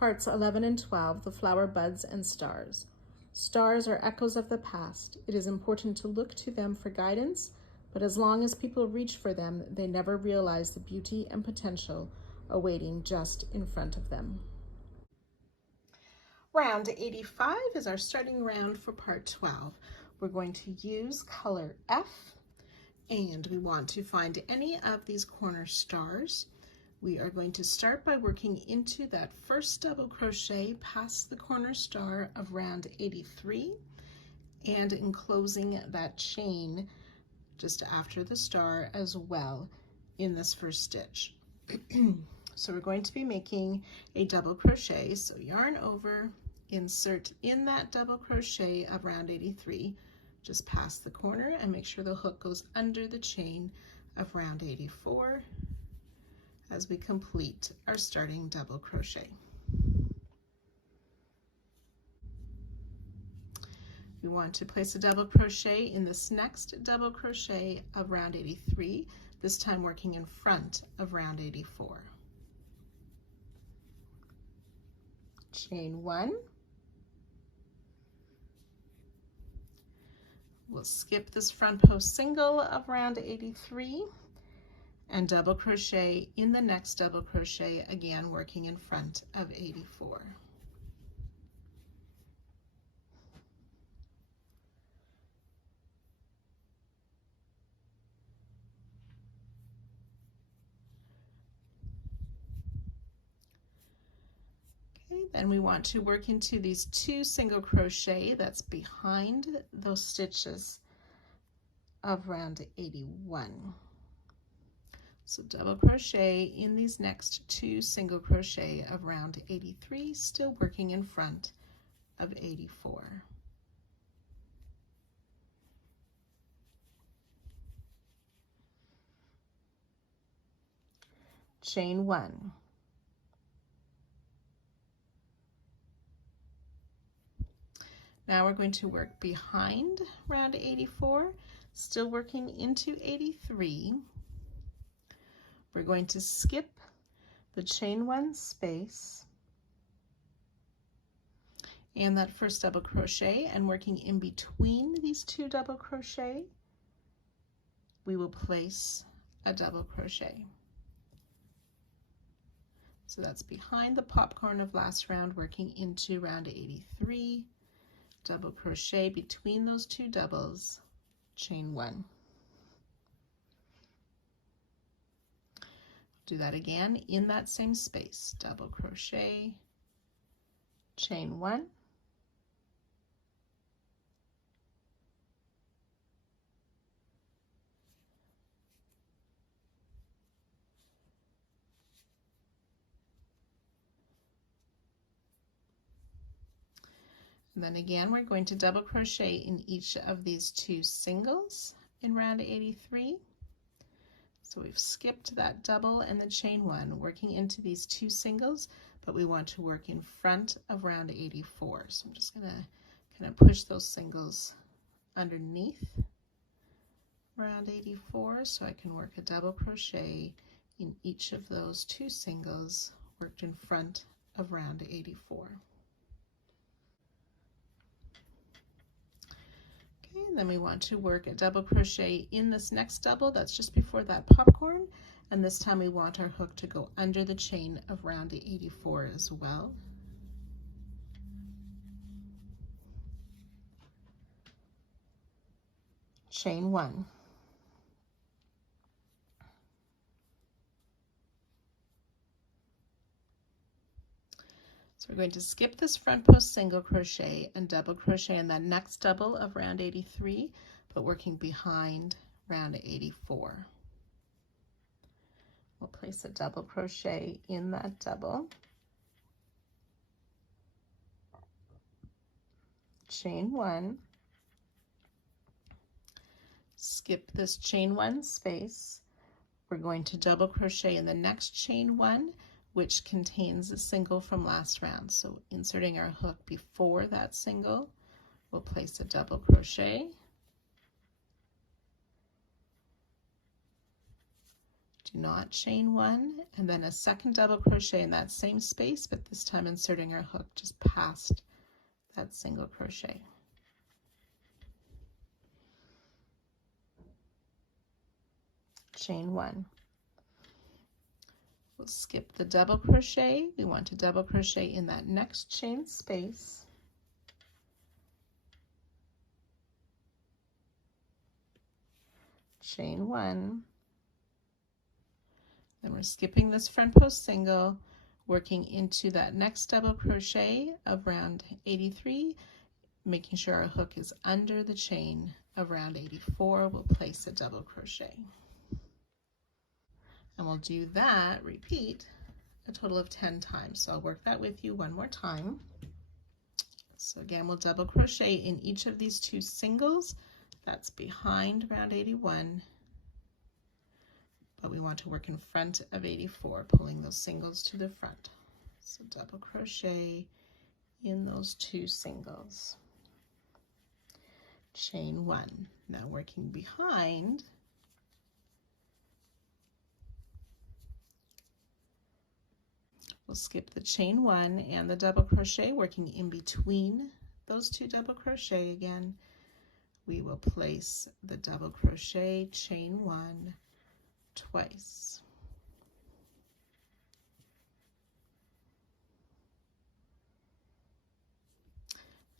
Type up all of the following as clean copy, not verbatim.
Parts 11 and 12, the flower buds and stars. Stars are echoes of the past. It is important to look to them for guidance, but as long as people reach for them, they never realize the beauty and potential awaiting just in front of them. Round 85 is our starting round for part 12. We're going to use color F, and we want to find any of these corner stars. We are going to start by working into that first double crochet past the corner star of round 83 and enclosing that chain just after the star as well in this first stitch. So we're going to be making a double crochet, so yarn over, insert in that double crochet of round 83 just past the corner and make sure the hook goes under the chain of round 84 as we complete our starting double crochet. We want to place a double crochet in this next double crochet of round 83, this time working in front of round 84. Chain 1. We'll skip this front post single of round 83 and double crochet in the next double crochet, again working in front of 84. Okay, then we want to work into these 2 single crochet that's behind those stitches of round 81. So double crochet in these next 2 single crochet of round 83, still working in front of 84. Chain 1. Now we're going to work behind round 84, still working into 83. We're going to skip the chain 1 space and that first double crochet, and working in between these 2 double crochet, we will place a double crochet. So that's behind the popcorn of last round, working into round 83, double crochet between those 2 doubles, chain 1. Do that again in that same space, double crochet, chain 1, and then again we're going to double crochet in each of these 2 singles in round 83. So we've skipped that double and the chain 1, working into these 2 singles, but we want to work in front of round 84. So I'm just going to kind of push those singles underneath round 84 so I can work a double crochet in each of those 2 singles worked in front of round 84. Okay, and then we want to work a double crochet in this next double that's just before that popcorn, and this time we want our hook to go under the chain of round 84 as well. Chain 1. So we're going to skip this front post single crochet and double crochet in that next double of round 83, but working behind round 84. We'll place a double crochet in that double, chain 1, skip this chain 1 space. We're going to double crochet in the next chain 1, which contains a single from last round. So inserting our hook before that single, we'll place a double crochet, Do not chain one, and then a second double crochet in that same space, but this time inserting our hook just past that single crochet. Chain one. We'll skip the double crochet. We want to double crochet in that next chain space. Chain one. Then we're skipping this front post single, working into that next double crochet of round 83, making sure our hook is under the chain of round 84. We'll place a double crochet. And we'll do that, repeat, a total of 10 times. So I'll work that with you one more time. So again, we'll double crochet in each of these two singles. That's behind round 81, but we want to work in front of 84, pulling those singles to the front. So double crochet in those two singles. Chain one. Now working behind, we'll skip the chain one and the double crochet, working in between those two double crochet again. We will place the double crochet, chain one, twice.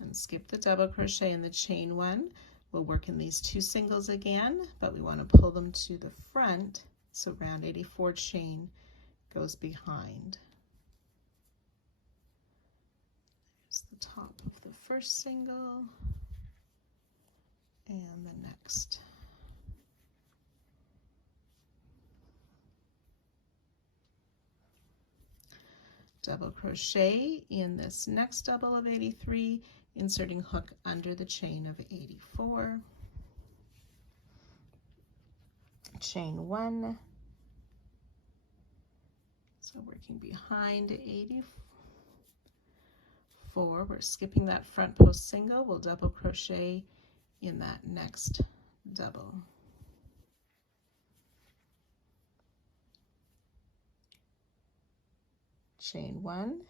And skip the double crochet in the chain one. We'll work in these two singles again, but we want to pull them to the front, so round 84 chain goes behind. There's the top of the first single and the next. Double crochet in this next double of 83, inserting hook under the chain of 84. Chain one. So working behind 84, we're skipping that front post single. We'll double crochet in that next double. Chain one,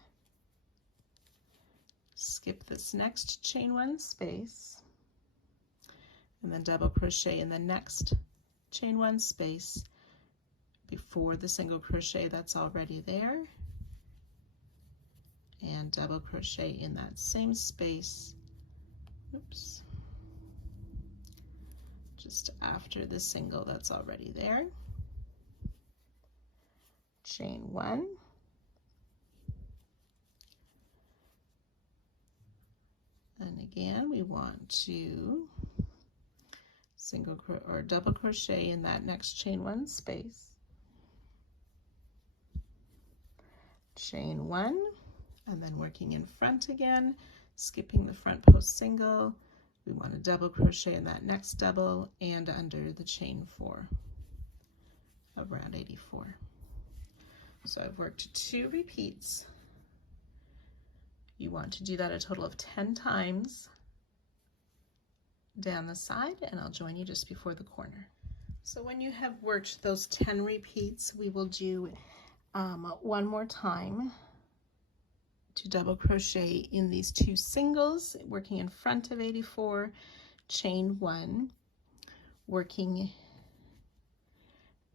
skip this next chain one space, and then double crochet in the next chain one space before the single crochet that's already there, and double crochet in that same space, oops, just after the single that's already there. Chain one, and again we want to single or double crochet in that next chain one space. Chain one, and then working in front again, skipping the front post single. We want to double crochet in that next double and under the chain 4 of round 84. So I've worked 2 repeats. You want to do that a total of 10 times down the side, and I'll join you just before the corner. So when you have worked those 10 repeats, we will do one more time to double crochet in these 2 singles, working in front of 84, chain 1, working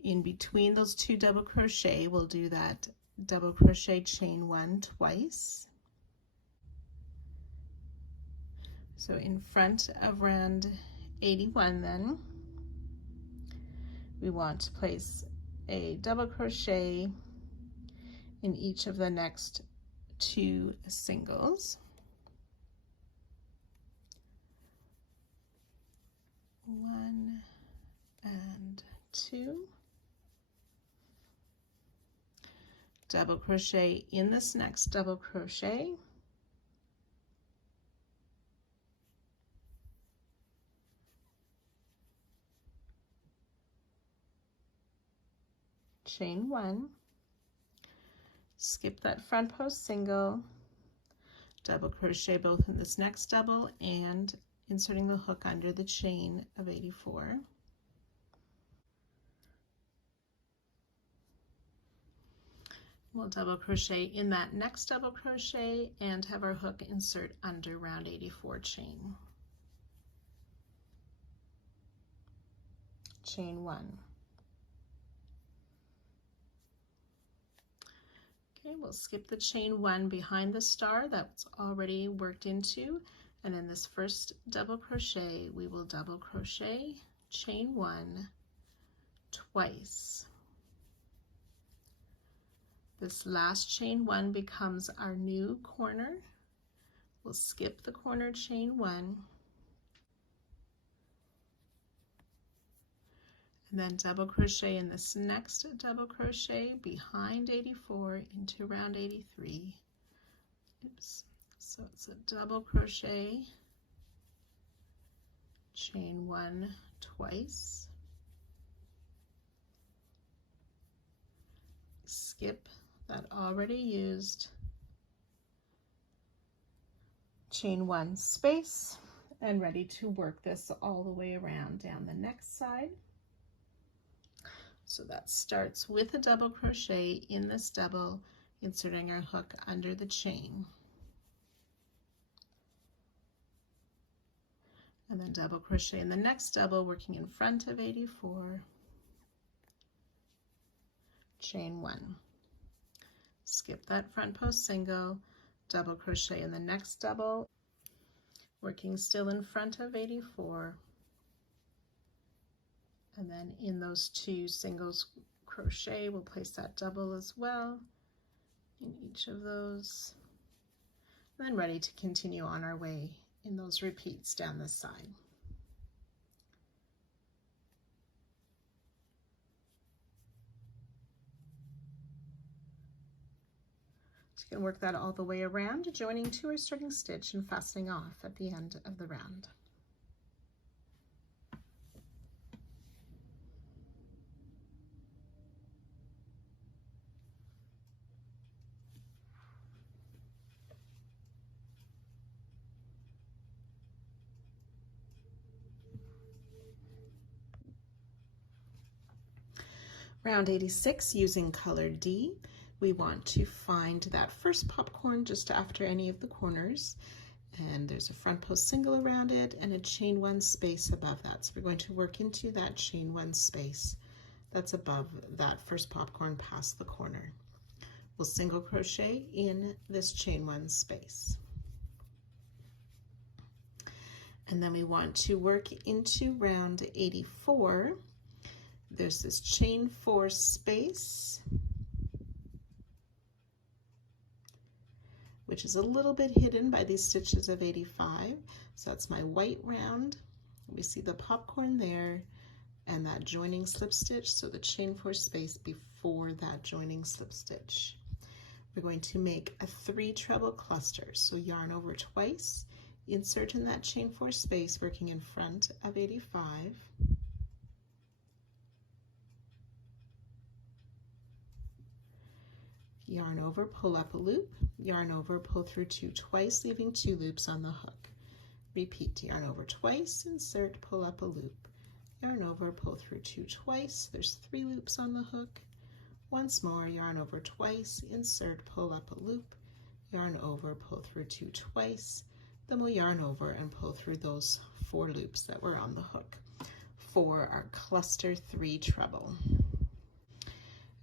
in between those 2 double crochet. We'll do that double crochet, chain 1 twice. So in front of round 81 then, we want to place a double crochet in each of the next 2 singles. 1 and 2. Double crochet in this next double crochet. Chain 1, skip that front post single, double crochet both in this next double and inserting the hook under the chain of 84. We'll double crochet in that next double crochet and have our hook insert under round 84 chain. Chain 1. Okay, we'll skip the chain 1 behind the star that's already worked into, and in this first double crochet we will double crochet, chain 1 twice. This last chain 1 becomes our new corner. We'll skip the corner chain 1 and then double crochet in this next double crochet behind 84 into round 83. Oops. So it's a double crochet, chain 1 twice, skip that already used chain 1 space, and ready to work this all the way around down the next side. So that starts with a double crochet in this double, inserting our hook under the chain, and then double crochet in the next double, working in front of 84, chain 1, skip that front post single, double crochet in the next double, working still in front of 84, and then in those 2 singles crochet we'll place that double as well in each of those, and then ready to continue on our way in those repeats down this side. So you can work that all the way around, joining to our starting stitch and fastening off at the end of the round. Round 86, using color D, we want to find that first popcorn just after any of the corners, and there's a front post single around it and a chain 1 space above that. So we're going to work into that chain 1 space that's above that first popcorn past the corner. We'll single crochet in this chain 1 space. And then we want to work into round 84. There's this chain 4 space, which is a little bit hidden by these stitches of 85. So that's my white round. We see the popcorn there and that joining slip stitch, so the chain 4 space before that joining slip stitch. We're going to make a 3 treble cluster. So yarn over twice, insert in that chain 4 space, working in front of 85. Yarn over, pull up a loop, yarn over, pull through 2 twice, leaving 2 loops on the hook. Repeat, yarn over twice, insert, pull up a loop, yarn over, pull through 2 twice, there's 3 loops on the hook. Once more, yarn over twice, insert, pull up a loop, yarn over, pull through 2 twice, then we'll yarn over and pull through those 4 loops that were on the hook for our cluster 3 treble.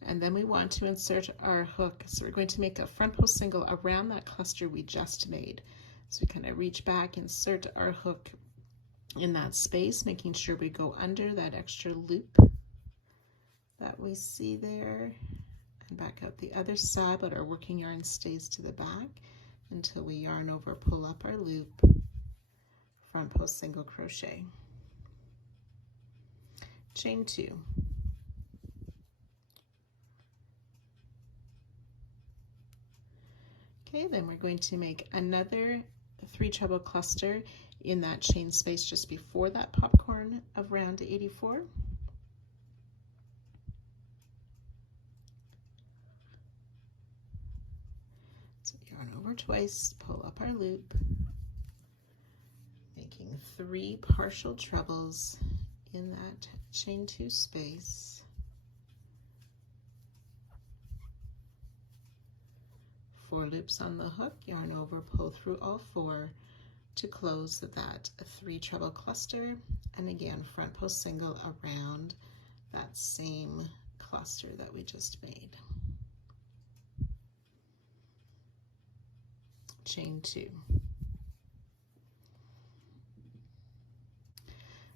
And then we want to insert our hook, so we're going to make a front post single around that cluster we just made. So we kind of reach back, insert our hook in that space, making sure we go under that extra loop that we see there, and back out the other side, but our working yarn stays to the back until we yarn over, pull up our loop, front post single crochet, chain 2. Okay, then we're going to make another 3 treble cluster in that chain space just before that popcorn of round 84. So yarn over twice, pull up our loop, making 3 partial trebles in that chain 2 space. 4 loops on the hook, yarn over, pull through all 4 to close that 3 treble cluster, and again front post single around that same cluster that we just made. Chain 2.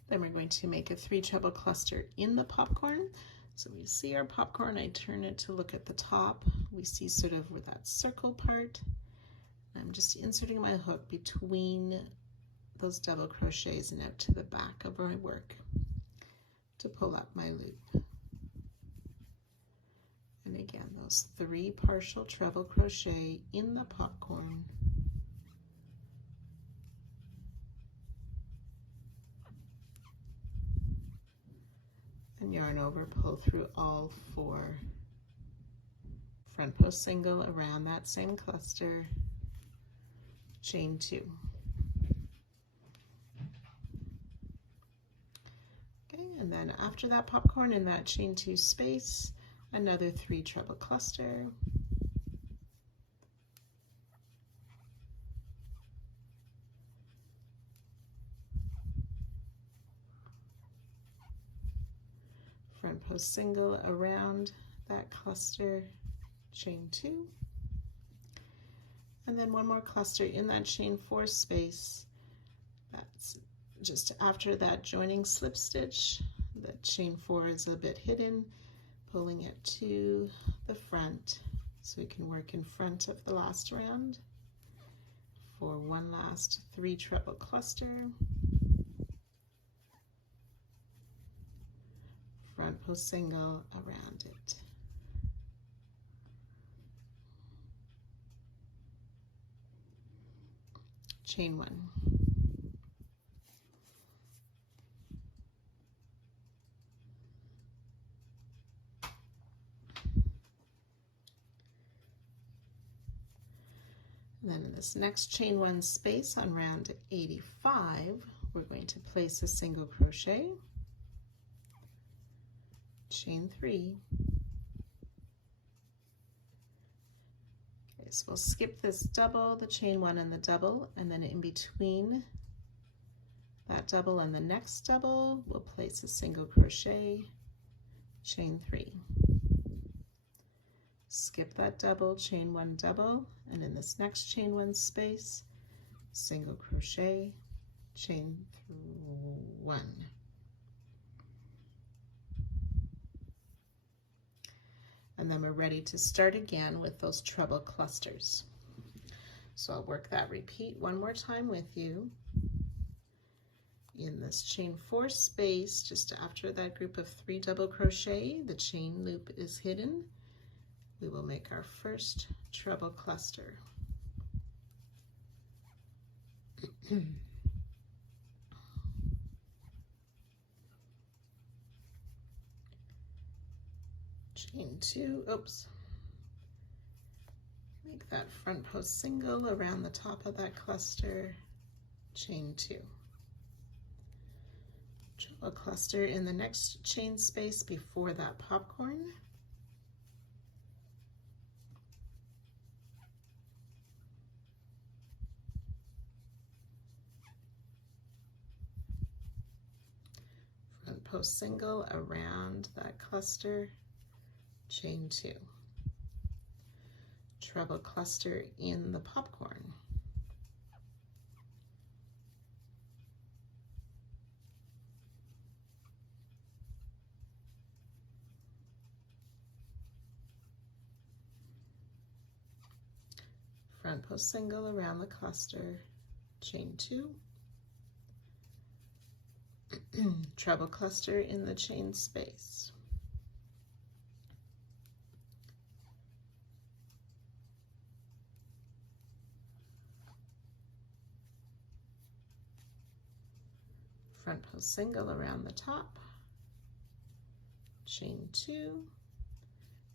Then we're going to make a 3 treble cluster in the popcorn. So we see our popcorn, I turn it to look at the top. We see sort of where that circle part. I'm just inserting my hook between those double crochets and out to the back of our work to pull up my loop. And again, those 3 partial treble crochet in the popcorn. And yarn over, pull through all 4 front post single around that same cluster, chain 2. Okay, and then after that popcorn in that chain 2 space, another 3 treble cluster. Front post single around that cluster, chain 2, and then 1 more cluster in that chain 4 space. That's just after that joining slip stitch. The chain 4 is a bit hidden, pulling it to the front so we can work in front of the last round for 1 last 3 treble cluster. Front post single around it. Chain 1. And then in this next chain 1 space on round 85, we're going to place a single crochet, chain 3. Okay, so we'll skip this double, the chain 1 and the double, and then in between that double and the next double, we'll place a single crochet, chain 3. Skip that double, chain 1 double, and in this next chain 1 space, single crochet, chain 1. And then we're ready to start again with those treble clusters. So I'll work that repeat 1 more time with you. In this chain 4 space, just after that group of 3 double crochet, the chain loop is hidden. We will make our first treble cluster. Chain 2, oops. Make that front post single around the top of that cluster, chain 2. Treble cluster in the next chain space before that popcorn. Front post single around that cluster, chain 2. Treble cluster in the popcorn. Front post single around the cluster, chain 2. Treble cluster in the chain space. Front post single around the top, chain 2,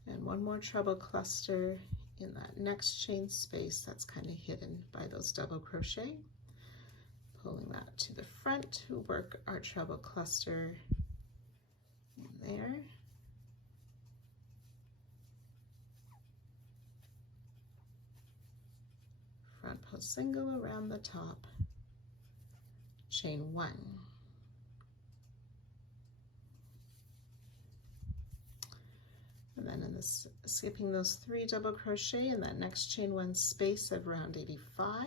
and 1 more treble cluster in that next chain space that's kind of hidden by those double crochet. Pulling that to the front to work our treble cluster in there. single around the top, chain 1. And then in this, skipping those 3 double crochet in that next chain 1 space of round 85,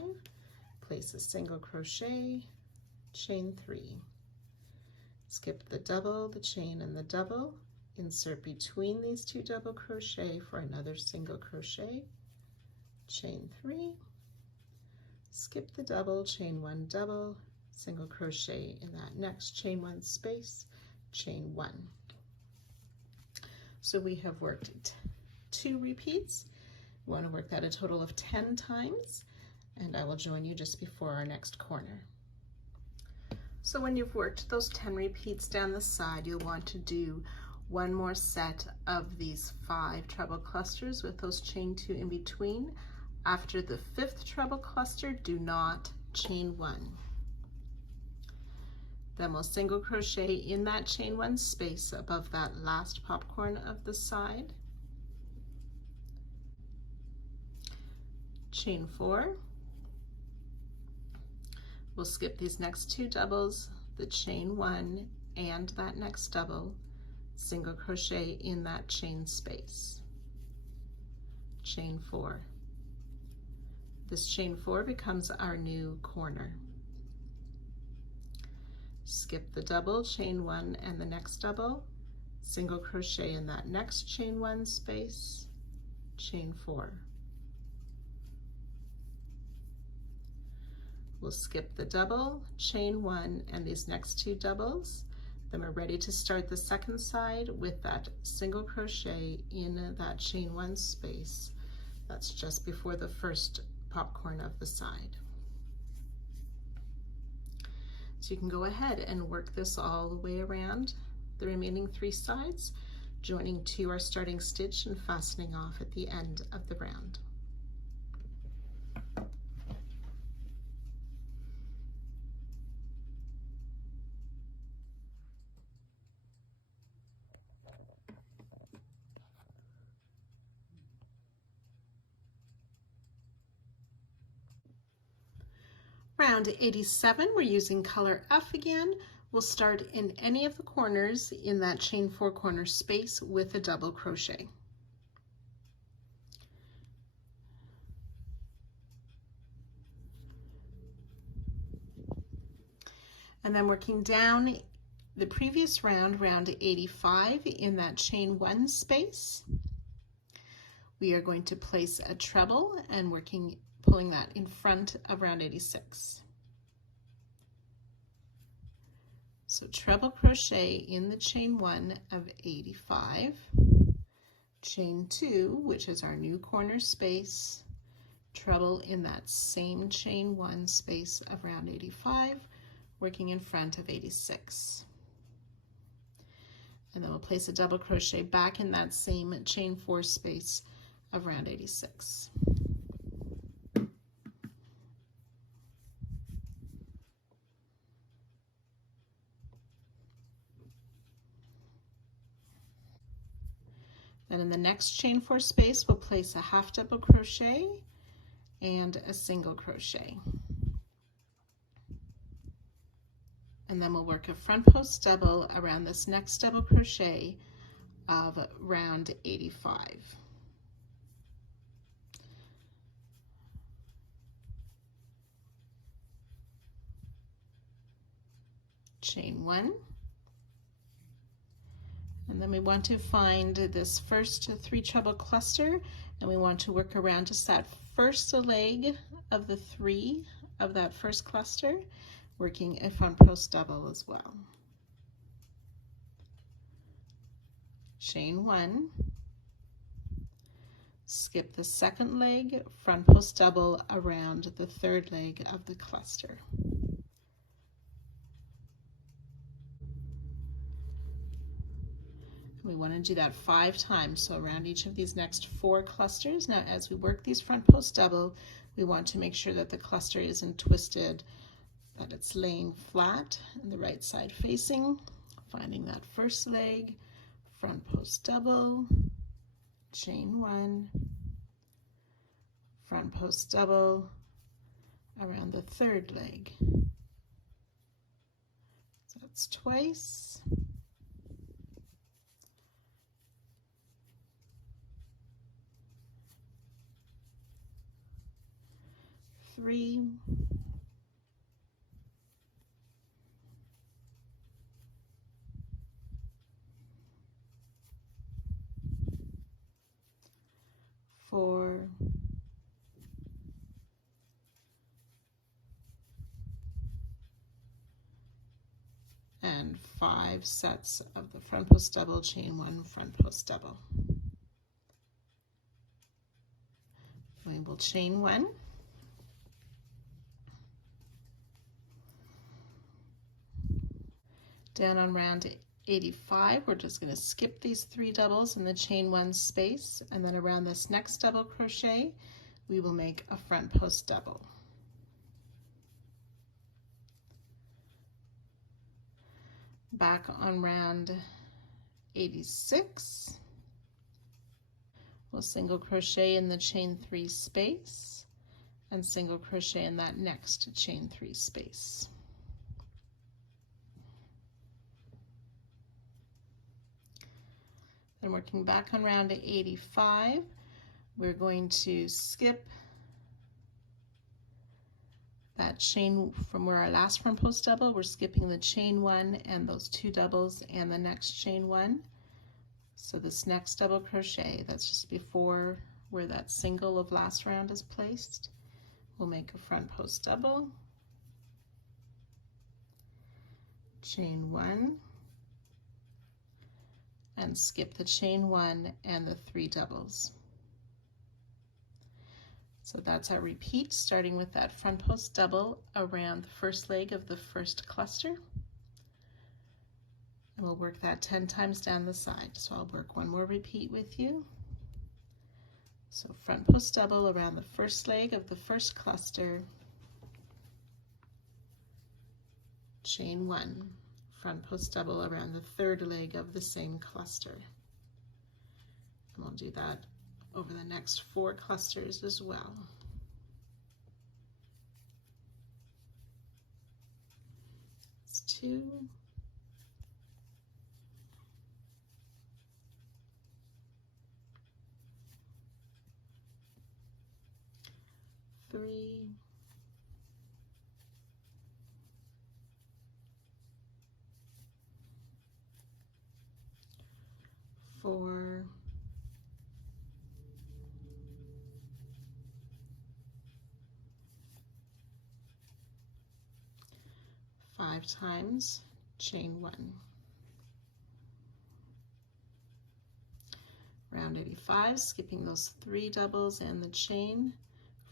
place a single crochet, chain 3. Skip the double, the chain, and the double, insert between these 2 double crochet for another single crochet, chain 3, skip the double, chain 1 double, single crochet in that next chain 1 space, chain 1. So we have worked 2 repeats. We want to work that a total of 10 times, and I will join you just before our next corner. So when you've worked those 10 repeats down the side, you'll want to do one more set of these 5 treble clusters with those chain 2 in between. After the 5th treble cluster, do not chain 1. Then we'll single crochet in that chain 1 space above that last popcorn of the side, chain 4. We'll skip these next 2 doubles, the chain 1 and that next double, single crochet in that chain space, chain 4. This chain 4 becomes our new corner. Skip the double, chain 1 and the next double, single crochet in that next chain 1 space, chain 4. We'll skip the double, chain 1 and these next 2 doubles. Then we're ready to start the second side with that single crochet in that chain 1 space. That's just before the first popcorn of the side. So you can go ahead and work this all the way around the remaining 3 sides, joining to our starting stitch and fastening off at the end of the round. Round 87, we're using color F again. We'll start in any of the corners in that chain 4 corner space with a double crochet. And then working down the previous round, round 85, in that chain 1 space, we are going to place a treble and pulling that in front of round 86. So treble crochet in the chain 1 of 85, chain 2, which is our new corner space, treble in that same chain 1 space of round 85, working in front of 86. And then we'll place a double crochet back in that same chain 4 space of round 86. Then in the next chain 4 space, we'll place a half double crochet and a single crochet. And then we'll work a front post double around this next double crochet of round 85. Chain 1. And then we want to find this first 3 treble cluster, and we want to work around just that first leg of the 3 of that first cluster, working a front post double as well. Chain 1, skip the second leg, front post double around the third leg of the cluster. We want to do that 5 times, so around each of these next 4 clusters. Now, as we work these front post double, we want to make sure that the cluster isn't twisted, that it's laying flat and the right side facing. Finding that first leg, front post double, chain 1, front post double, around the third leg. So that's twice. Three. Four. And 5 sets of the front post double, chain 1, front post double. We will chain 1. Down on round 85, we're just going to skip these 3 doubles in the chain 1 space, and then around this next double crochet, we will make a front post double. Back on round 86, we'll single crochet in the chain 3 space and single crochet in that next chain 3 space. Then working back on round 85, we're going to skip that chain from where our last front post double. We're skipping the chain 1 and those 2 doubles and the next chain 1. So this next double crochet, that's just before where that single of last round is placed, we'll make a front post double, chain 1, and skip the chain 1 and the 3 doubles. So that's our repeat, starting with that front post double around the first leg of the first cluster. And we'll work that 10 times down the side. So I'll work one more repeat with you. So front post double around the first leg of the first cluster, chain 1, front post double around the third leg of the same cluster. And we'll do that over the next 4 clusters as well. It's 2, 3, 4, 5 times, chain 1. Round 85, skipping those 3 doubles and the chain,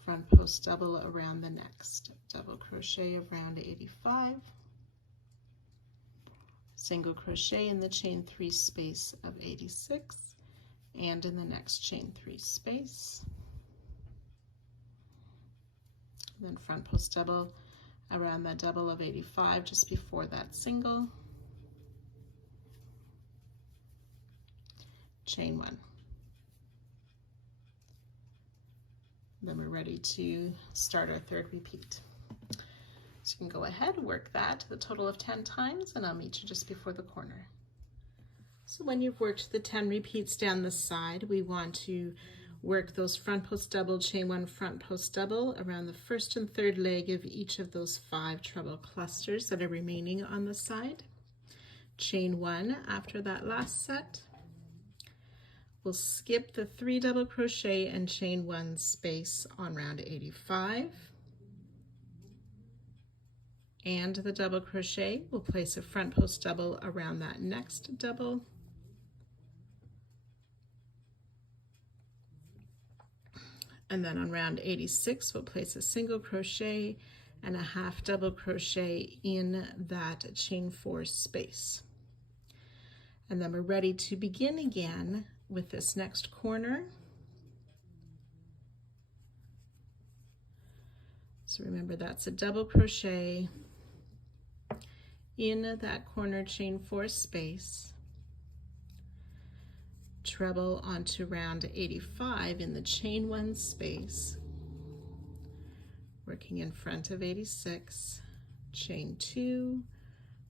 front post double around the next double crochet of round 85, single crochet in the chain 3 space of 86 and in the next chain 3 space, then front post double around that double of 85 just before that single, chain 1. Then we're ready to start our third repeat. So you can go ahead, work that the total of 10 times, and I'll meet you just before the corner. So when you've worked the 10 repeats down the side, we want to work those front post double, chain 1, front post double around the first and third leg of each of those 5 treble clusters that are remaining on the side. Chain 1 after that last set. We'll skip the 3 double crochet and chain 1 space on round 85. And the double crochet, we'll place a front post double around that next double. And then on round 86, we'll place a single crochet and a half double crochet in that chain 4 space. And then we're ready to begin again with this next corner. So remember, that's a double crochet in that corner chain 4 space, treble onto round 85 in the chain 1 space, working in front of 86, chain 2,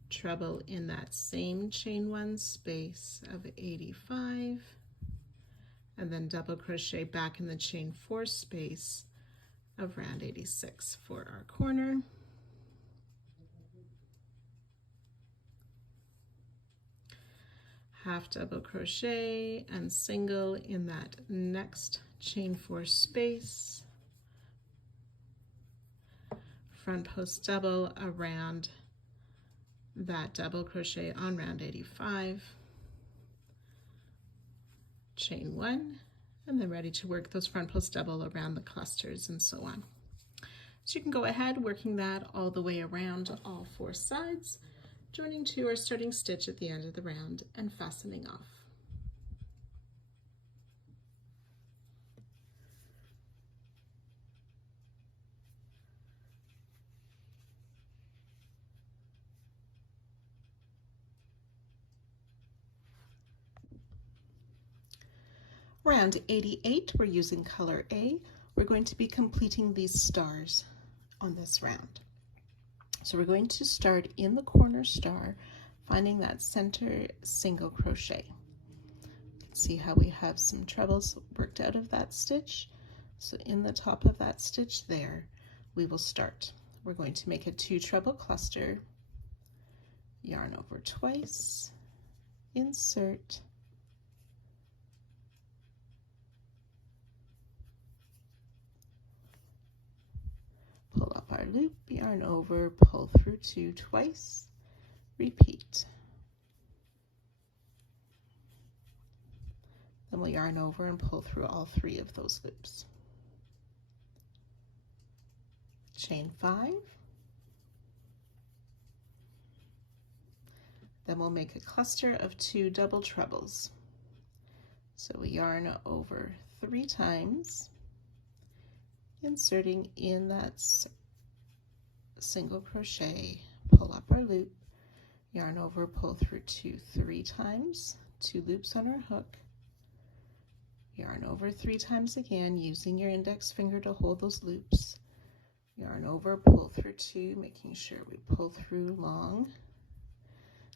treble in that same chain 1 space of 85, and then double crochet back in the chain 4 space of round 86 for our corner. Half double crochet and single in that next chain 4 space, front post double around that double crochet on round 85, chain 1, and then ready to work those front post double around the clusters and so on. So you can go ahead working that all the way around all 4 sides, joining to our starting stitch at the end of the round and fastening off. Round 88, we're using color A. We're going to be completing these stars on this round. So we're going to start in the corner star, finding that center single crochet. You can see how we have some trebles worked out of that stitch. So in the top of that stitch there, we will start. We're going to make a 2 treble cluster, yarn over twice, insert, pull up our loop, yarn over, pull through 2 twice, repeat. Then we'll yarn over and pull through all 3 of those loops. Chain 5. Then we'll make a cluster of 2 double trebles. So we yarn over 3 times, inserting in that single crochet, pull up our loop, yarn over, pull through 2 3 times, 2 loops on our hook, yarn over 3 times again, using your index finger to hold those loops, yarn over, pull through 2, making sure we pull through long.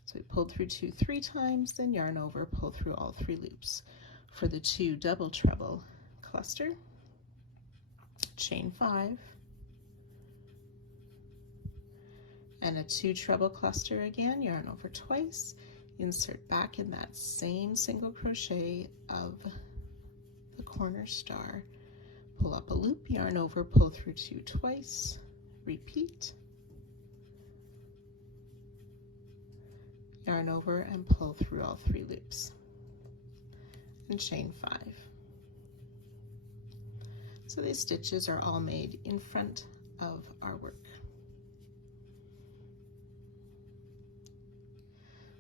So we pulled through 2 3 times, then yarn over, pull through all 3 loops. For the 2 double treble cluster, chain 5, and a 2 treble cluster again, yarn over twice, insert back in that same single crochet of the corner star, pull up a loop, yarn over, pull through 2 twice, repeat, yarn over and pull through all 3 loops, and chain 5. So these stitches are all made in front of our work.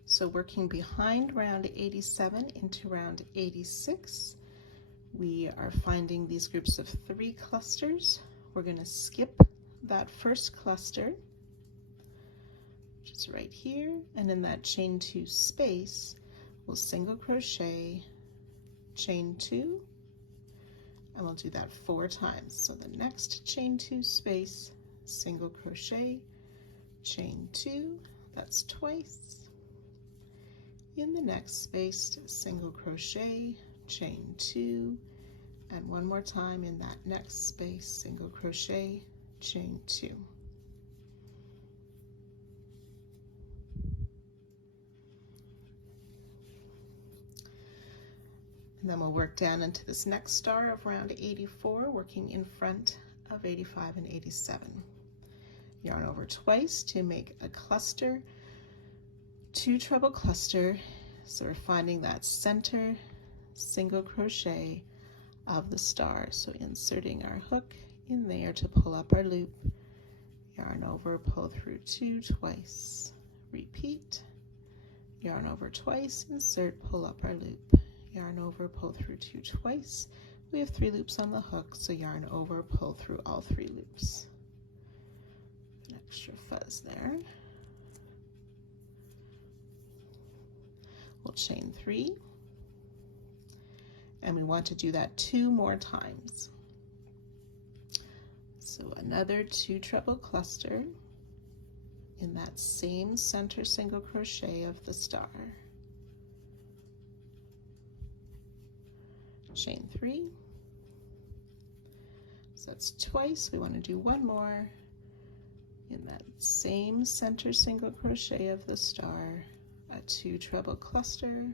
So working behind round 87 into round 86, we are finding these groups of 3 clusters. We're going to skip that first cluster, which is right here, and in that chain 2 space, we'll single crochet, chain 2, and we'll do that 4 times. So the next chain 2 space, single crochet, chain 2, that's twice. In the next space, single crochet, chain 2, and 1 more time in that next space, single crochet, chain 2. And then we'll work down into this next star of round 84, working in front of 85 and 87. Yarn over twice to make a cluster, 2 treble cluster, so we're finding that center single crochet of the star. So inserting our hook in there to pull up our loop, yarn over, pull through 2 twice, repeat, yarn over twice, insert, pull up our loop, yarn over, pull through 2 twice. We have 3 loops on the hook, so yarn over, pull through all 3 loops. An extra fuzz there. We'll chain 3, and we want to do that 2 more times. So another 2 treble cluster in that same center single crochet of the star. Chain 3. So that's twice. We want to do 1 more in that same center single crochet of the star, a 2 treble cluster,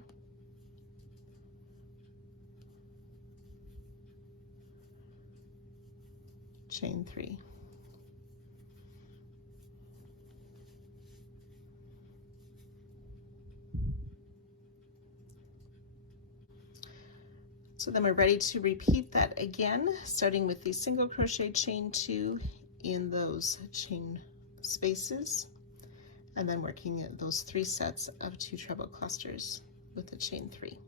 chain 3. So then we're ready to repeat that again, starting with the single crochet chain 2 in those chain spaces, and then working those 3 sets of 2 treble clusters with the chain 3.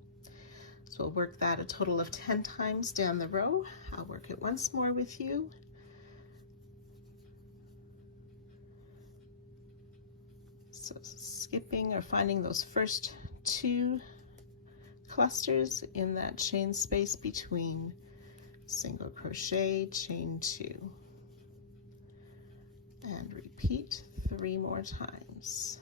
So we'll work that a total of 10 times down the row. I'll work it once more with you. So skipping or finding those first 2 clusters in that chain space between single crochet, chain 2, and repeat 3 more times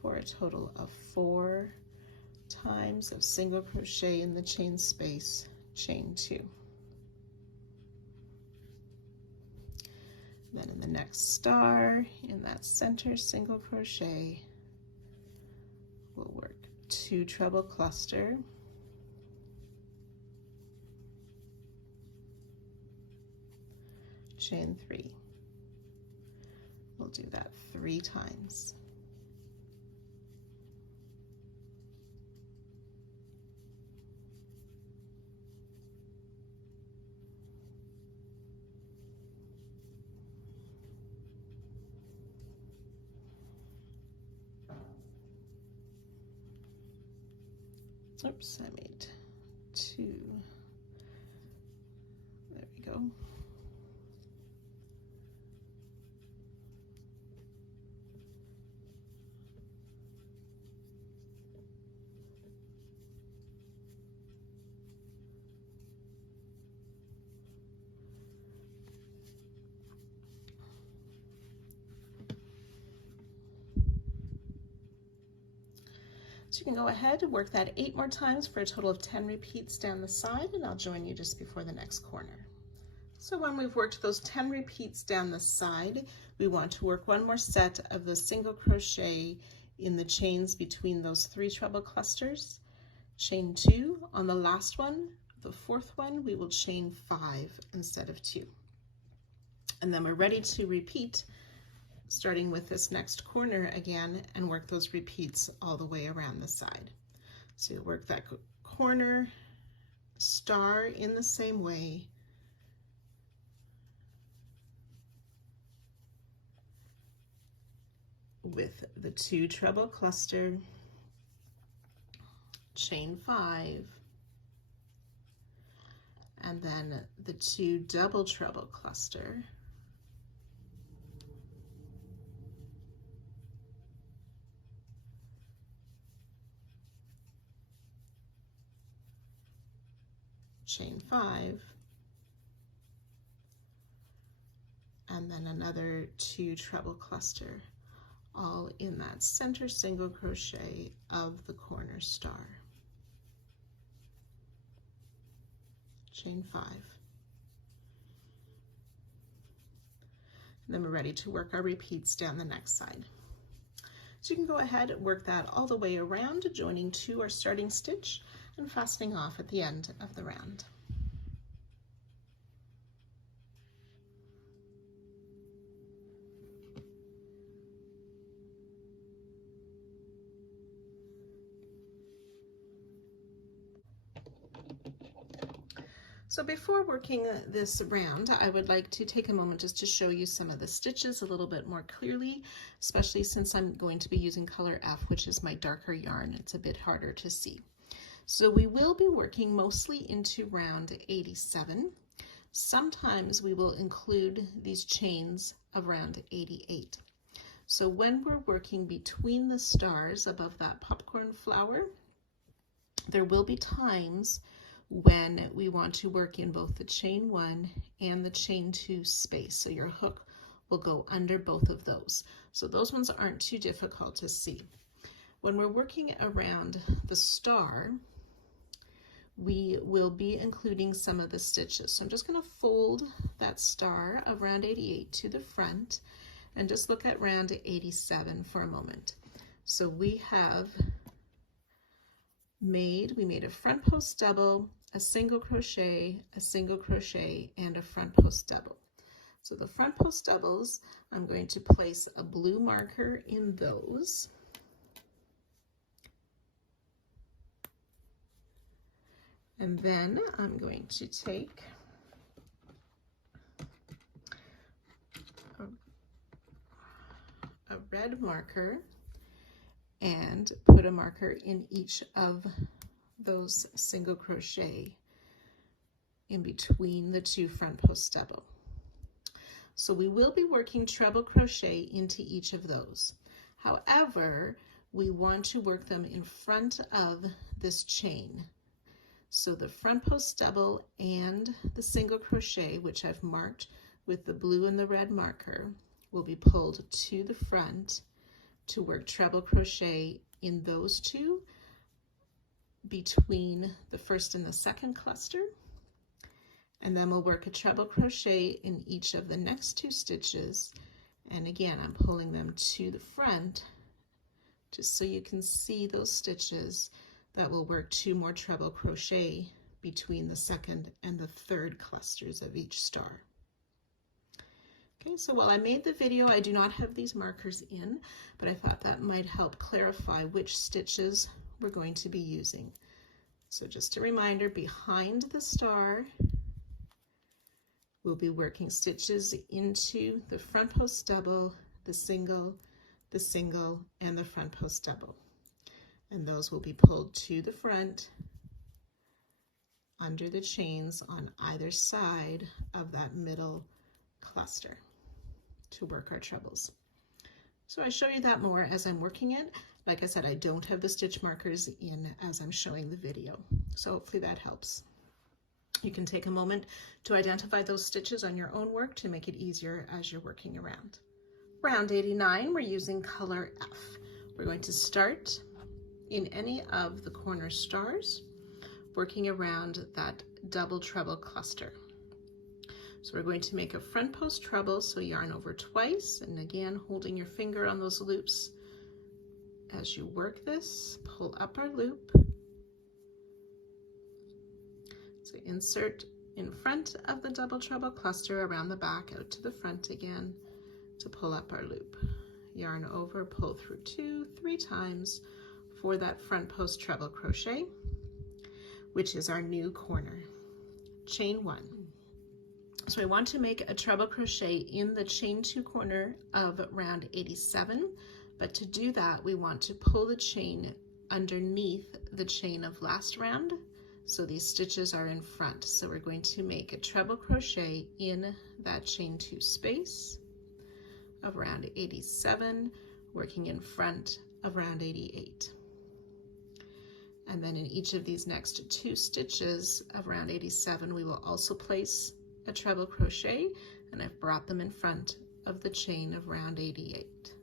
for a total of 4 times of single crochet in the chain space, chain 2. Then in the next star, in that center single crochet, we'll work 2 treble cluster, chain 3. We'll do that 3 times. Oops, I made 2. There we go. So you can go ahead and work that 8 more times for a total of 10 repeats down the side, and I'll join you just before the next corner. So when we've worked those 10 repeats down the side, we want to work 1 more set of the single crochet in the chains between those 3 treble clusters, chain 2. On the last one, the 4th one, we will chain 5 instead of 2. And then we're ready to repeat, starting with this next corner again, and work those repeats all the way around the side. So you'll work that corner star in the same way, with the 2 treble cluster, chain 5, and then the 2 double treble cluster, chain 5, and then another 2 treble cluster, all in that center single crochet of the corner star, chain 5. And then we're ready to work our repeats down the next side. So you can go ahead and work that all the way around, joining to our starting stitch and fastening off at the end of the round. So before working this round, I would like to take a moment just to show you some of the stitches a little bit more clearly, especially since I'm going to be using color F, which is my darker yarn. It's a bit harder to see. So we will be working mostly into round 87. Sometimes we will include these chains of round 88. So when we're working between the stars above that popcorn flower, there will be times when we want to work in both the chain 1 and the chain 2 space. So your hook will go under both of those. So those ones aren't too difficult to see. When we're working around the star, we will be including some of the stitches. So I'm just going to fold that star of round 88 to the front and just look at round 87 for a moment. So we made a front post double, a single crochet, and a front post double. So the front post doubles, I'm going to place a blue marker in those. And then I'm going to take a red marker and put a marker in each of those single crochet in between the 2 front post double. So we will be working treble crochet into each of those. However, we want to work them in front of this chain. So the front post double and the single crochet, which I've marked with the blue and the red marker, will be pulled to the front to work treble crochet in those 2 between the first and the second cluster. And then we'll work a treble crochet in each of the next 2 stitches. And again, I'm pulling them to the front just so you can see those stitches that will work 2 more treble crochet between the second and the third clusters of each star. Okay, so while I made the video, I do not have these markers in, but I thought that might help clarify which stitches we're going to be using. So just a reminder, behind the star, we'll be working stitches into the front post double, the single, and the front post double. And those will be pulled to the front under the chains on either side of that middle cluster to work our trebles. So I show you that more as I'm working it. Like I said, I don't have the stitch markers in as I'm showing the video, so hopefully that helps. You can take a moment to identify those stitches on your own work to make it easier as you're working around. Round 89, we're using color F. We're going to start in any of the corner stars, working around that double treble cluster. So we're going to make a front post treble, so yarn over twice, and again, holding your finger on those loops. As you work this, pull up our loop. So insert in front of the double treble cluster around the back, out to the front again to pull up our loop. Yarn over, pull through 2, 3 times for that front post treble crochet, which is our new corner. Chain 1. So I want to make a treble crochet in the chain 2 corner of round 87, but to do that we want to pull the chain underneath the chain of last round, so these stitches are in front. So we're going to make a treble crochet in that chain 2 space of round 87, working in front of round 88. And then in each of these next 2 stitches of round 87, we will also place a treble crochet, and I've brought them in front of the chain of round 88.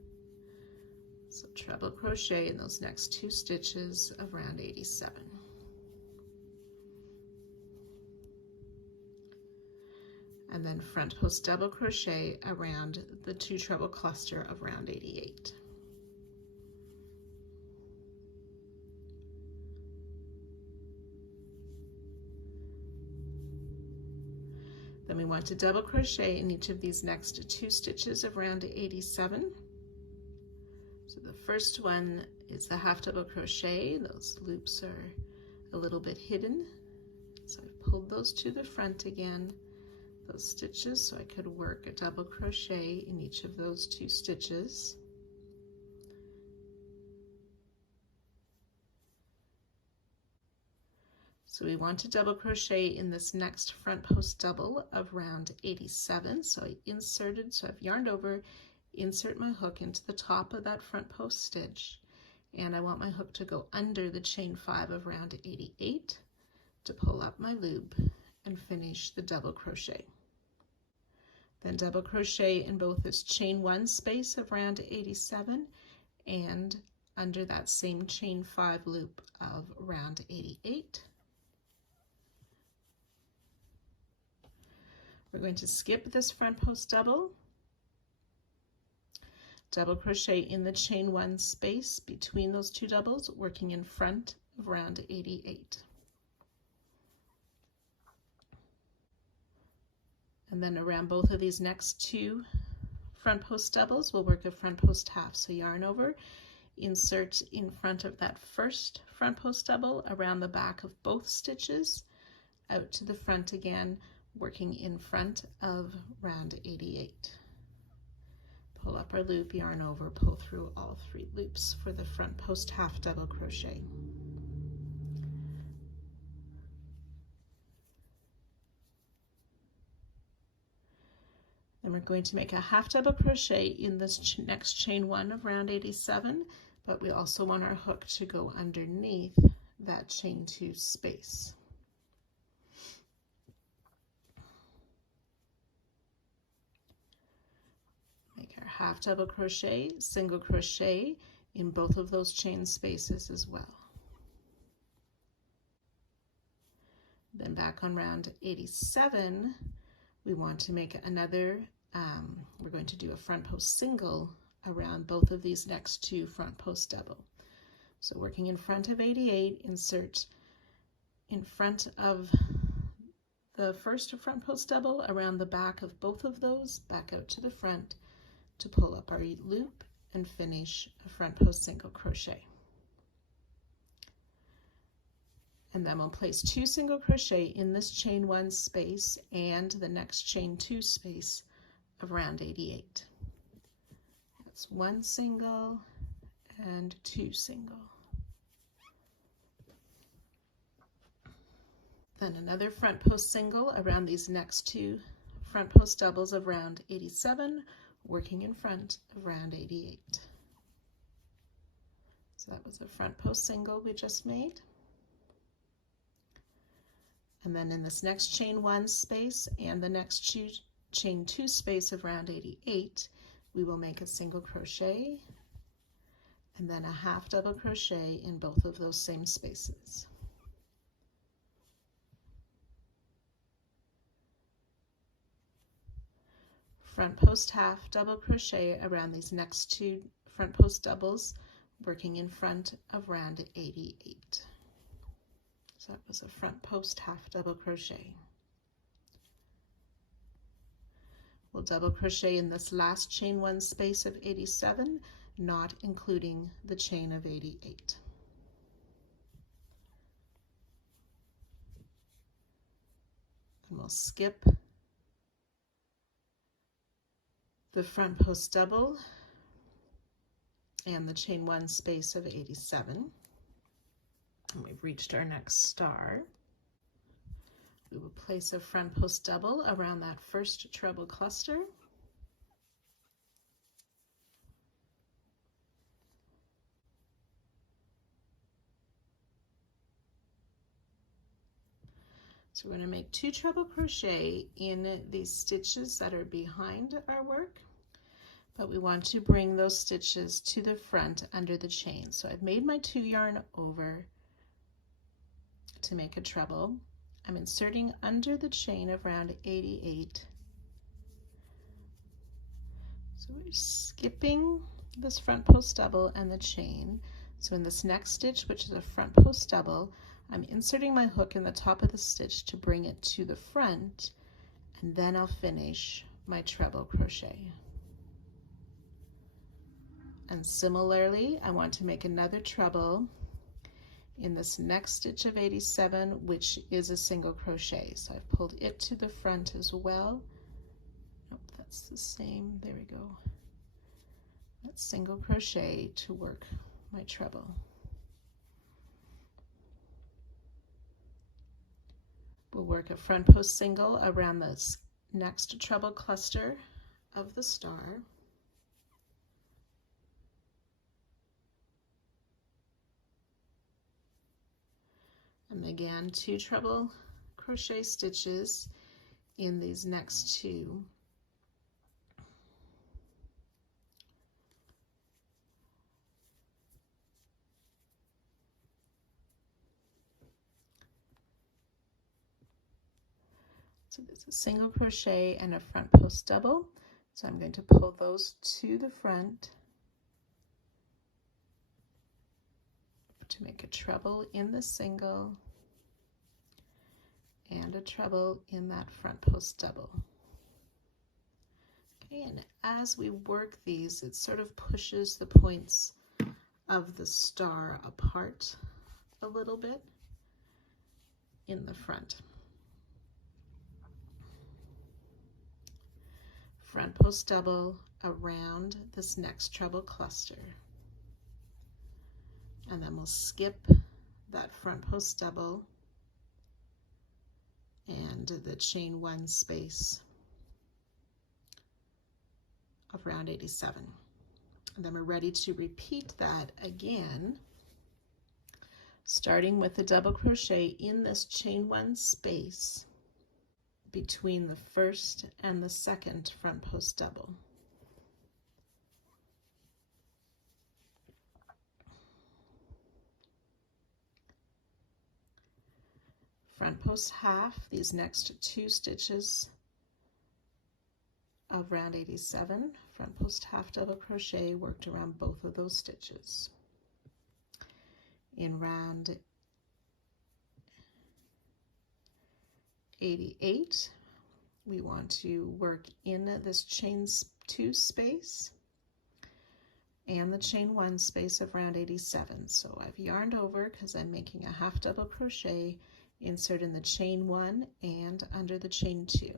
So treble crochet in those next 2 stitches of round 87. And then front post double crochet around the 2 treble cluster of round 88. Then we want to double crochet in each of these next 2 stitches of round 87. So the first one is the half double crochet. Those loops are a little bit hidden, so I've pulled those to the front again, those stitches, so I could work a double crochet in each of those 2 stitches. So we want to double crochet in this next front post double of round 87. So I inserted, so I've yarned over, insert my hook into the top of that front post stitch, and I want my hook to go under the chain 5 of round 88. to pull up my loop and finish the double crochet. Then double crochet in both this chain 1 space of round 87 and under that same chain 5 loop of round 88. We're going to skip this front post double crochet in the chain 1 space between those 2 doubles, working in front of round 88. And then around both of these next 2 front post doubles, we'll work a front post half. So yarn over, insert in front of that first front post double around the back of both stitches, out to the front again, working in front of round 88. Pull up our loop, yarn over, pull through all 3 loops for the front post half double crochet. Then we're going to make a half double crochet in this next chain 1 of round 87, but we also want our hook to go underneath that chain 2 space. Make our half double crochet, single crochet in both of those chain spaces as well. Then back on round 87, we want to make another, we're going to do a front post single around both of these next 2 front post double. So working in front of 88, insert in front of the first front post double around the back of both of those, back out to the front to pull up our loop and finish a front post single crochet. And then we'll place 2 single crochet in this chain 1 space and the next chain 2 space of round 88. That's 1 single and 2 single. Then another front post single around these next 2 front post doubles of round 87, working in front of round 88. So that was a front post single we just made. And then in this next chain 1 space and the next chain 2 space of round 88, we will make a single crochet and then a half double crochet in both of those same spaces. Front post half double crochet around these next 2 front post doubles, working in front of round 88. So that was a front post half double crochet. We'll double crochet in this last chain 1 space of 87, not including the chain of 88. And we'll skip the front post double and the chain 1 space of 87. And we've reached our next star. We will place a front post double around that first treble cluster. So we're going to make 2 treble crochet in these stitches that are behind our work, but we want to bring those stitches to the front under the chain. So I've made my 2 yarn over to make a treble. I'm inserting under the chain of round 88. So we're skipping this front post double and the chain. So in this next stitch, which is a front post double, I'm inserting my hook in the top of the stitch to bring it to the front, and then I'll finish my treble crochet. And similarly, I want to make another treble in this next stitch of 87, which is a single crochet. So I've pulled it to the front as well. Nope, that's the same. There we go. That's single crochet to work my treble. We'll work a front post single around this next treble cluster of the star. And And again, 2 treble crochet stitches in these next 2. So there's a single crochet and a front post double. So I'm going to pull those to the front to make a treble in the single and a treble in that front post double. Okay, and as we work these, it sort of pushes the points of the star apart a little bit in the front. Front post double around this next treble cluster, and then we'll skip that front post double and the chain 1 space of round 87, and then we're ready to repeat that again, starting with the double crochet in this chain 1 space between the first and the second front post double. Front post half these next 2 stitches of round 87, front post half double crochet worked around both of those stitches. In round 88, we want to work in this chain 2 space and the chain 1 space of round 87. So I've yarned over because I'm making a half double crochet, insert in the chain 1 and under the chain 2.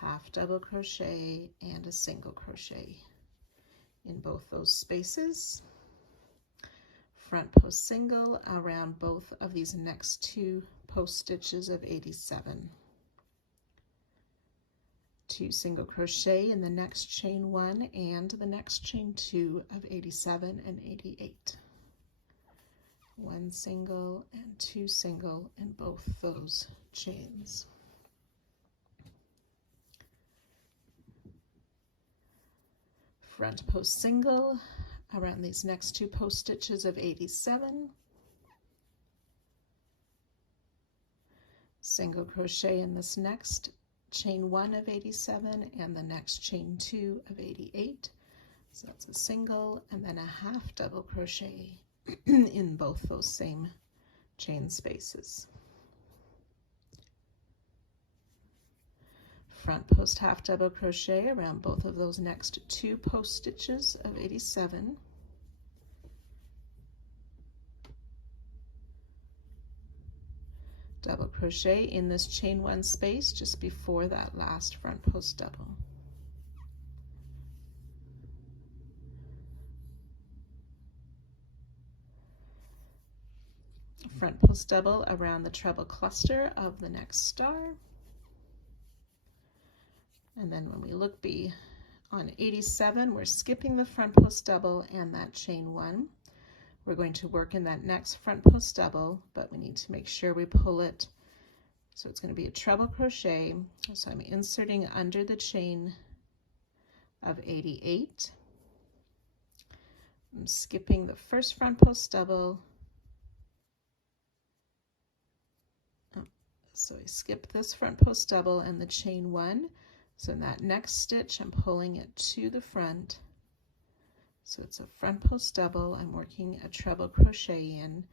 Half double crochet and a single crochet in both those spaces. Front post single around both of these next 2 post stitches of 87. 2 single crochet in the next chain 1 and the next chain 2 of 87 and 88. 1 single and 2 single in both those chains. Front post single around these next 2 post stitches of 87. Single crochet in this next chain 1 of 87 and the next chain 2 of 88. So that's a single and then a half double crochet in both those same chain spaces. Front post half double crochet around both of those next 2 post stitches of 87. Double crochet in this chain 1 space just before that last front post double. Front post double around the treble cluster of the next star. And then when we look on 87, we're skipping the front post double and that chain 1. We're going to work in that next front post double, but we need to make sure we pull it. So it's going to be a treble crochet. So I'm inserting under the chain of 88. I'm skipping the first front post double. So I skip this front post double and the chain 1. So in that next stitch, I'm pulling it to the front. So it's a front post double. I'm working a treble crochet in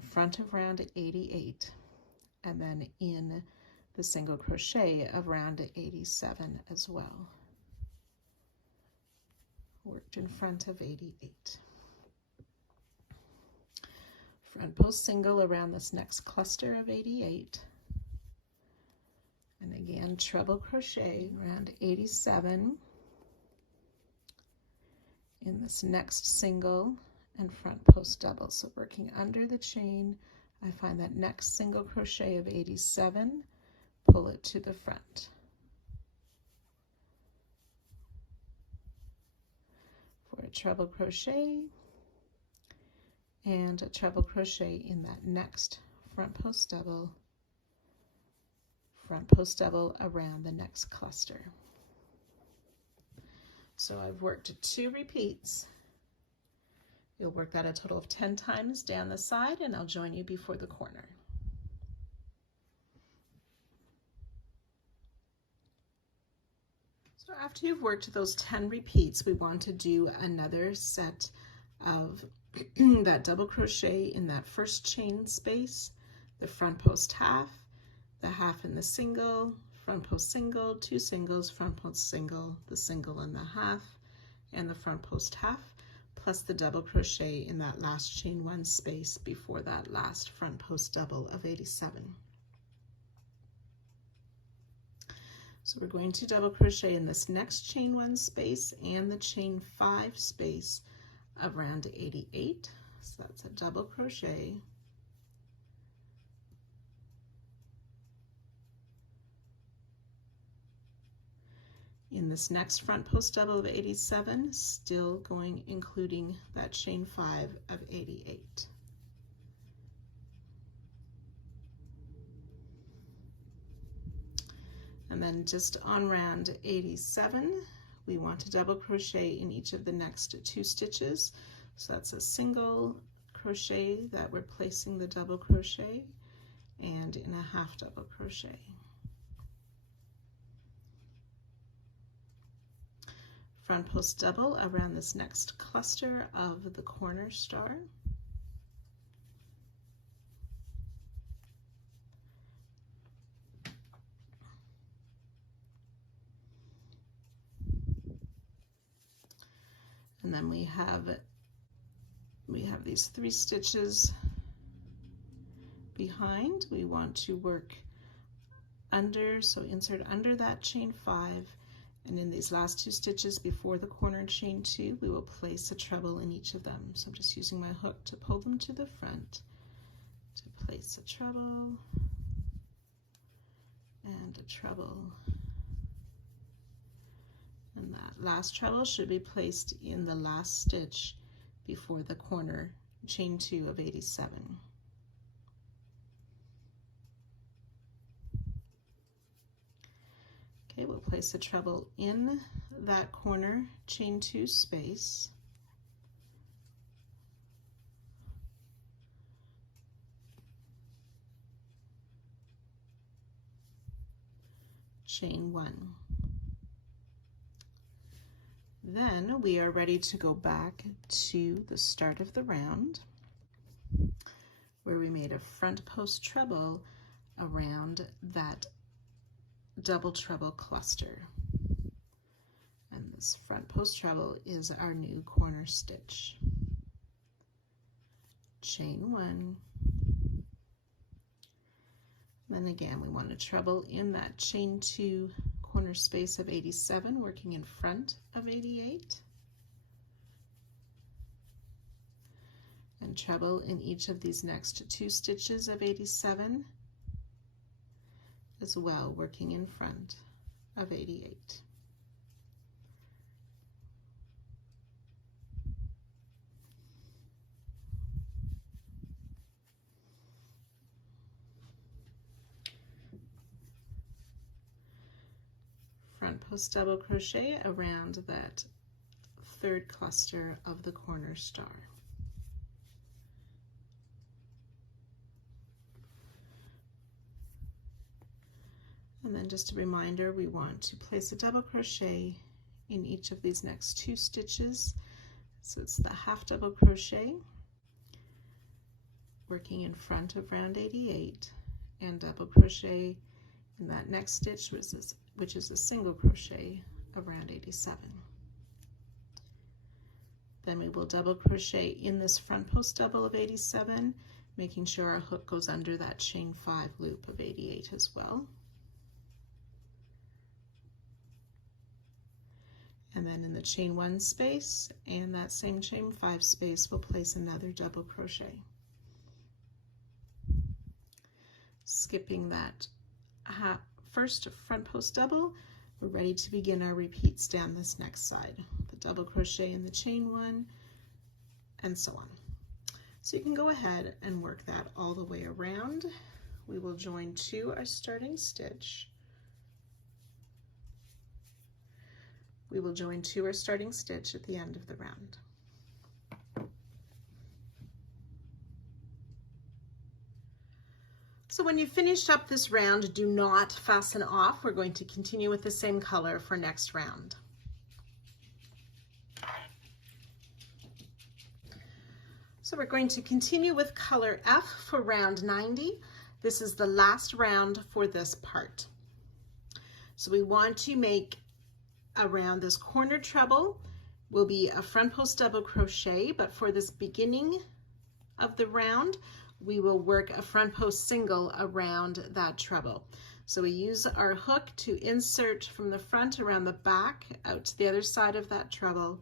front of round 88, and then in the single crochet of round 87 as well. Worked in front of 88. Front post single around this next cluster of 88. And again, treble crochet around 87 in this next single and front post double. So working under the chain, I find that next single crochet of 87, pull it to the front. For a treble crochet and a treble crochet in that next front post double around the next cluster. So I've worked 2 repeats. You'll work that a total of 10 times down the side, and I'll join you before the corner. So after you've worked those 10 repeats, we want to do another set of that double crochet in that first chain space, the front post half, the half in the single, front post single, 2 singles, front post single, the single and the half, and the front post half, plus the double crochet in that last chain 1 space before that last front post double of 87. So we're going to double crochet in this next chain 1 space and the chain 5 space of round 88. So that's a double crochet. In this next front post double of 87, still going, including that chain 5 of 88. And then just on round 87, we want to double crochet in each of the next 2 stitches. So that's a single crochet that we're placing the double crochet, and in a half double crochet. Front post double around this next cluster of the corner star. And then we have these 3 stitches behind. We want to work under, so insert under that chain 5, and in these last 2 stitches before the corner chain 2, we will place a treble in each of them. So I'm just using my hook to pull them to the front, to place a treble and a treble. And that last treble should be placed in the last stitch before the corner chain 2 of 87. Okay, we'll place a treble in that corner chain 2 space. Chain 1. Then we are ready to go back to the start of the round where we made a front post treble around that double treble cluster. And this front post treble is our new corner stitch. Chain 1. Then again, we want to treble in that chain 2 corner space of 87, working in front of 88. And treble in each of these next 2 stitches of 87 as well, working in front of 88. Front post double crochet around that 3rd cluster of the corner star. And then just a reminder, we want to place a double crochet in each of these next 2 stitches. So it's the half double crochet, working in front of round 88, and double crochet in that next stitch, which is a single crochet of round 87. Then we will double crochet in this front post double of 87, making sure our hook goes under that chain 5 loop of 88 as well. And then in the chain 1 space and that same chain 5 space, we'll place another double crochet. Skipping that first front post double, we're ready to begin our repeats down this next side. The double crochet in the chain 1, and so on. So you can go ahead and work that all the way around. We will join to our starting stitch. We will join to our starting stitch at the end of the round. So when you've finished up this round, do not fasten off. We're going to continue with the same color for next round. So we're going to continue with color F for round 90. This is the last round for this part. So we want to make around this corner treble will be a front post double crochet, but for this beginning of the round, we will work a front post single around that treble. So we use our hook to insert from the front around the back out to the other side of that treble,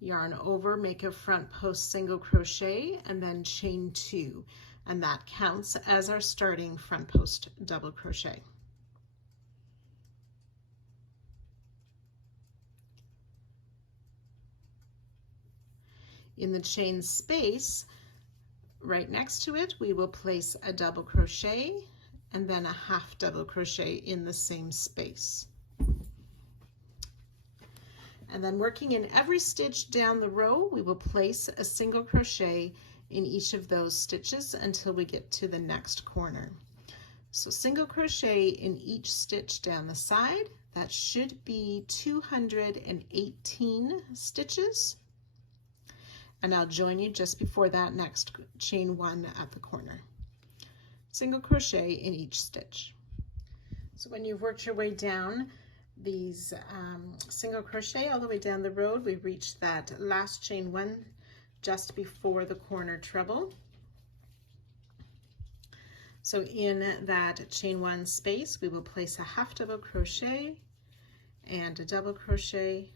yarn over, make a front post single crochet, and then chain 2, and that counts as our starting front post double crochet. In the chain space right next to it, we will place a double crochet and then a half double crochet in the same space. And then working in every stitch down the row, we will place a single crochet in each of those stitches until we get to the next corner. So single crochet in each stitch down the side. That should be 218 stitches. And I'll join you just before that next chain 1 at the corner. Single crochet in each stitch. So when you've worked your way down these single crochet all the way down the road, we reach that last chain 1 just before the corner treble. So in that chain 1 space, we will place a half double crochet and a double crochet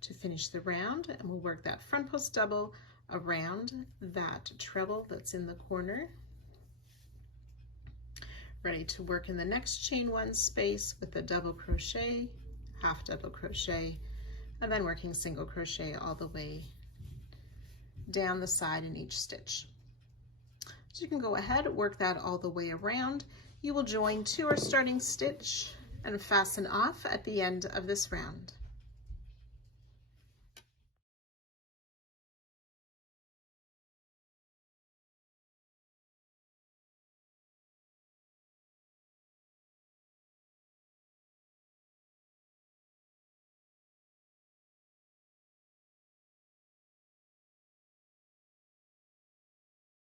to finish the round, and we'll work that front post double around that treble that's in the corner. Ready to work in the next chain 1 space with a double crochet, half double crochet, and then working single crochet all the way down the side in each stitch. So you can go ahead, work that all the way around. You will join to our starting stitch and fasten off at the end of this round.